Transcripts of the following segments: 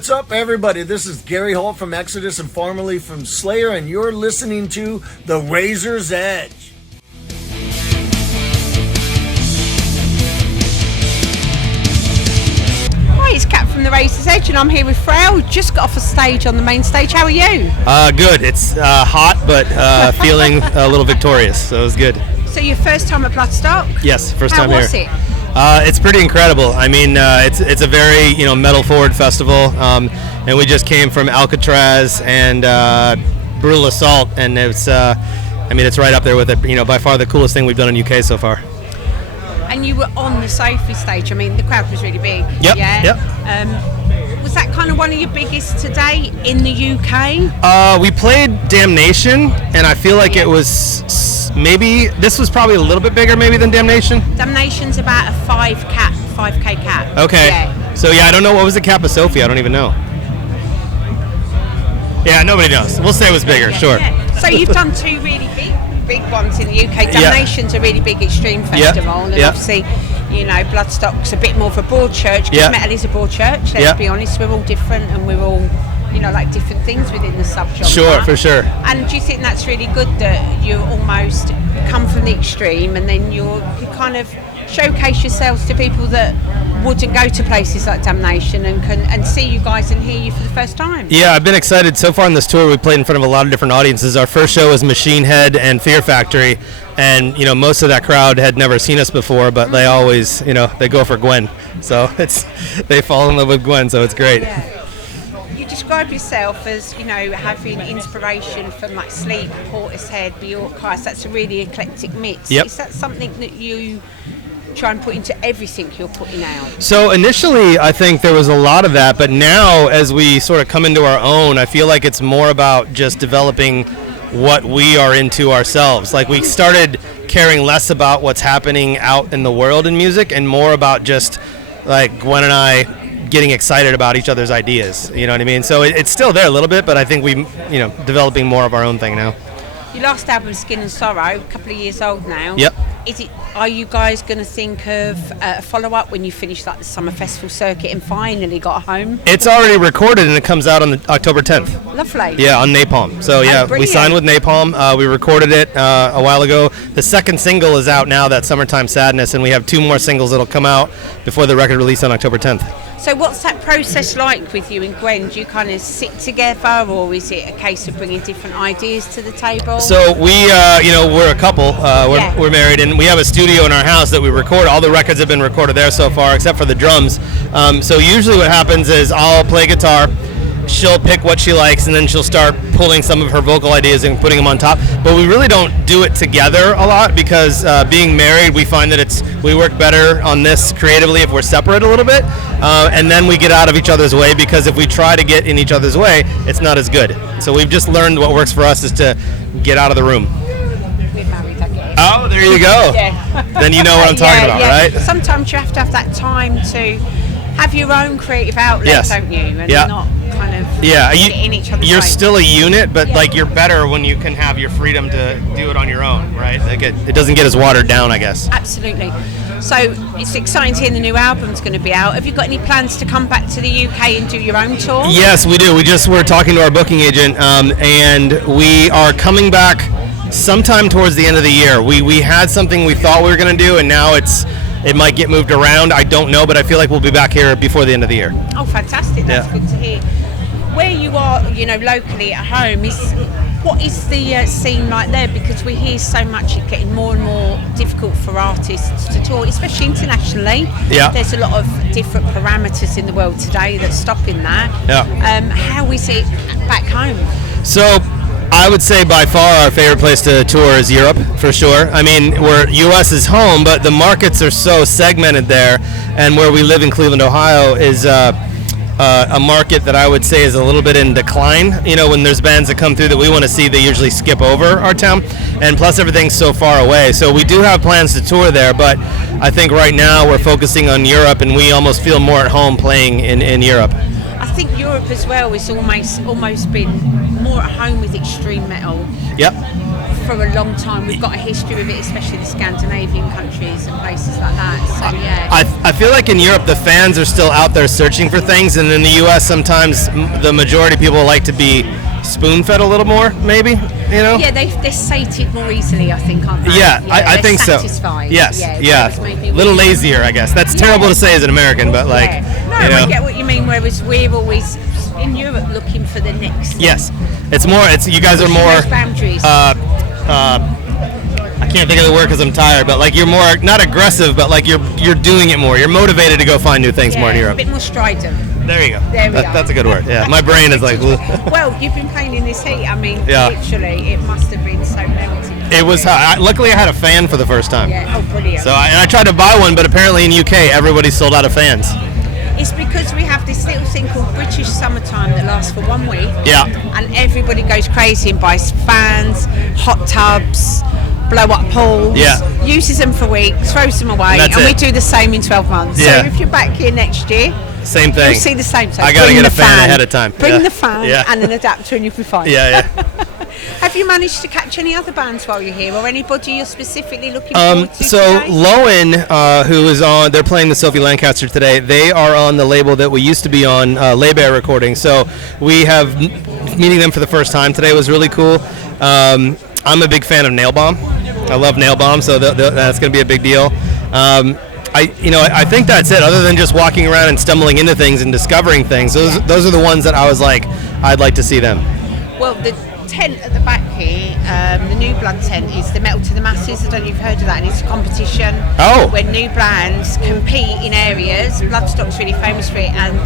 What's up, everybody? This is Gary Holt from Exodus and formerly from Slayer, and you're listening to The Razor's Edge. Hi, it's Kat from The Razor's Edge, and I'm here with Frayle. Just got off a stage on the main stage. How are you? Good. It's hot, but feeling a little victorious, so it was good. So your first time at Bloodstock? Yes, first time here. How was it? It's pretty incredible. I mean, it's a very metal-forward festival, and we just came from Alcatraz and Brutal Assault, and it's it's right up there with it. By far the coolest thing we've done in UK so far. And you were on the Sophie stage. I mean, the crowd was really big. Yep. Yeah. Yep. Was that kind of one of your biggest to date in the UK? We played Damnation, and I feel like it was this was probably a little bit bigger maybe than Damnation. Damnation's about a 5K cap. Okay. Yeah. So yeah, I don't know what was the cap of Sophie. I don't even know. Yeah, nobody knows. We'll say it was bigger. Sure. Yeah. So you've done two really big ones in the UK. Damnation's a really big extreme festival, and obviously, Bloodstock's a bit more of a broad church. Because metal is a broad church. Let's be honest, we're all different, and we're all, like different things within the subgenre. Sure, for sure. And do you think that's really good that you almost come from the extreme, and then you kind of showcase yourselves to people that wouldn't go to places like Damnation and see you guys and hear you for the first time? Yeah, I've been excited. So far on this tour, we played in front of a lot of different audiences. Our first show was Machine Head and Fear Factory, and most of that crowd had never seen us before, but they always, they go for Gwyn. So they fall in love with Gwyn, so it's great. Yeah. You describe yourself as, having inspiration from like Sleep, Portishead, Bjork, that's a really eclectic mix. Yep. Is that something that you try and put into everything you're putting out? So initially I think there was a lot of that, but now as we sort of come into our own, I feel like it's more about just developing what we are into ourselves. Like we started caring less about what's happening out in the world in music and more about just like Gwen and I getting excited about each other's ideas, you know what I mean? So it's still there a little bit, but I think we, developing more of our own thing now. Your last album, Skin and Sorrow, a couple of years old now. Yep. Are you guys going to think of a follow-up when you finish like the summer festival circuit and finally got home? It's already recorded and it comes out on October 10th. Lovely. Yeah, on Napalm. So yeah, we signed with Napalm. We recorded it a while ago. The second single is out now, that's Summertime Sadness, and we have 2 more singles that'll come out before the record release on October 10th. So what's that process like with you and Gwen? Do you kind of sit together, or is it a case of bringing different ideas to the table? So we, we're a couple. We're married, and we have a studio in our house that we record. All the records have been recorded there so far, except for the drums. So usually what happens is I'll play guitar, she'll pick what she likes, and then she'll start pulling some of her vocal ideas and putting them on top. But we really don't do it together a lot because being married, we find that we work better on this creatively if we're separate a little bit, and then we get out of each other's way, because if we try to get in each other's way, it's not as good. So we've just learned what works for us is to get out of the room. We're married, I guess. Oh, there you go. Yeah. Then you know what I'm talking about, right? Sometimes you have to have that time to have your own creative outlet, don't you? And not kind of in each other's you're way. Still a unit, but like you're better when you can have your freedom to do it on your own, right? Like it doesn't get as watered down, I guess. Absolutely. So it's exciting to hear the new album's going to be out. Have you got any plans to come back to the UK and do your own tour? Yes, we do. We're talking to our booking agent, and we are coming back sometime towards the end of the year. We had something we thought we were going to do, and now it might get moved around. I don't know, but I feel like we'll be back here before the end of the year. Oh, fantastic. That's good to hear. Where you are, locally at home, what is the scene like there? Because we hear so much it's getting more and more difficult for artists to tour, especially internationally. Yeah. There's a lot of different parameters in the world today that's stopping that. Yeah. How is it back home? So I would say by far our favorite place to tour is Europe, for sure. I mean, U.S. is home, but the markets are so segmented there, and where we live in Cleveland, Ohio, is a market that I would say is a little bit in decline. When there's bands that come through that we want to see, they usually skip over our town, and plus everything's so far away. So we do have plans to tour there, but I think right now we're focusing on Europe, and we almost feel more at home playing in Europe. I think Europe Europe as well is almost been more at home with extreme metal. Yep. For a long time, we've got a history with it, especially the Scandinavian countries and places like that. So yeah, I feel like in Europe the fans are still out there searching for things, and in the U.S. sometimes the majority of people like to be spoon-fed a little more, maybe. You know? Yeah, they're sated more easily, I think, aren't they? Yeah, I think satisfied. so. Yes, yeah. A little lazier, I guess. That's terrible to say as an American, but like, no, I get what you mean. Whereas we're always in Europe looking for the next thing. Yes, it's more. It's you guys are more. Boundaries. I can't think of the word because I'm tired, but like you're more not aggressive, but like you're doing it more. You're motivated to go find new things more in Europe. A bit more strident. There you go. There we are. That's a good word. Yeah, my brain is like. Well, you've been playing in this heat. I mean, literally, it must have been so limited. It was. Luckily, I had a fan for the first time. Yeah. Oh, brilliant. So I tried to buy one, but apparently in UK everybody's sold out of fans. It's because we have this little thing called British summertime that lasts for 1 week. Yeah. And everybody goes crazy and buys fans, hot tubs, blow-up pools. Yeah. Uses them for weeks, throws them away, and we do the same in 12 months. Yeah. So if you're back here next year, same thing. you'll see the same. So I gotta get a fan ahead of time. Bring the fan and an adapter, and you'll be fine. Yeah. Have you managed to catch any other bands while you're here, or anybody you're specifically looking forward to? So today? Lowen, who is on, they're playing the Sophie Lancaster today. They are on the label that we used to be on, Laybear Recording. So we have meeting them for the first time today was really cool. I'm a big fan of Nail Bomb. I love Nail Bomb, so that's going to be a big deal. I think that's it. Other than just walking around and stumbling into things and discovering things, those are the ones that I was like, I'd like to see them. Well, the tent at the back here, the New Blood tent, is the Metal to the Masses. I don't know if you've heard of that, and it's a competition where new bands compete in areas. Bloodstock's really famous for it, and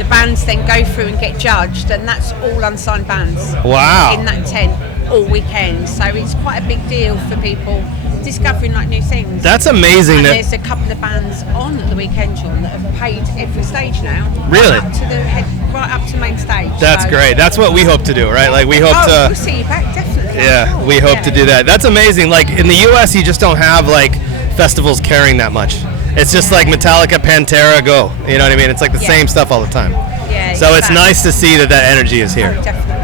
the bands then go through and get judged, and that's all unsigned bands. Wow. In that tent all weekend, so it's quite a big deal for people discovering like new things. That's amazing. And there's a couple of bands on at the weekend, John, that have paid every stage now. Really? Right up to main stage. That's great. That's what we hope to do, right? Like we hope to. We'll see you back, definitely. Yeah, we hope to do that. That's amazing. Like in the U.S., you just don't have like festivals carrying that much. It's just like Metallica, Pantera, go. You know what I mean? It's like the same stuff all the time. Yeah. So it's nice to see that energy is here. Oh, definitely.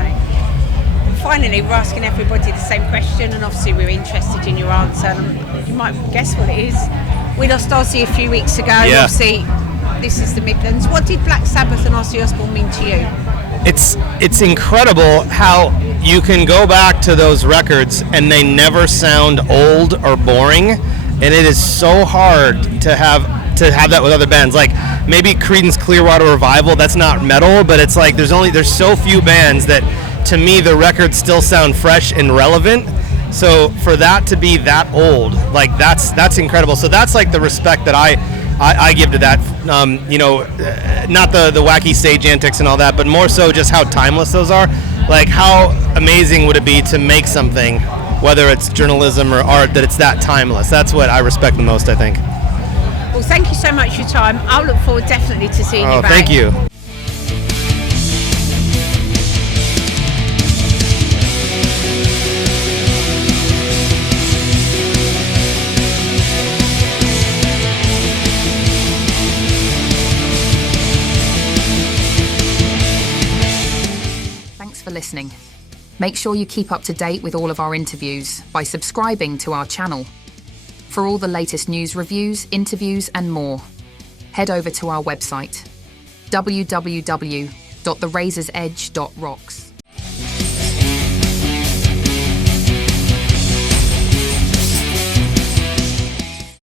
Finally, we're asking everybody the same question, and obviously we're interested in your answer. And you might guess what it is. We lost Ozzy a few weeks ago. Yeah. Obviously, this is the Midlands. What did Black Sabbath and Ozzy Osbourne mean to you? It's incredible how you can go back to those records and they never sound old or boring, and it is so hard to have that with other bands. Like maybe Creedence Clearwater Revival, that's not metal, but it's like there's so few bands that to me the records still sound fresh and relevant. So for that to be that old, like that's incredible. So that's like the respect that I give to that. Not the wacky stage antics and all that, but more so just how timeless those are. Like how amazing would it be to make something, whether it's journalism or art, that it's that timeless. That's what I respect the most, I think. Well, thank you so much for your time. I'll look forward definitely to seeing you back. Thank you. For listening. Make sure you keep up to date with all of our interviews by subscribing to our channel. For all the latest news, reviews, interviews and more, head over to our website www.therazorsedge.rocks.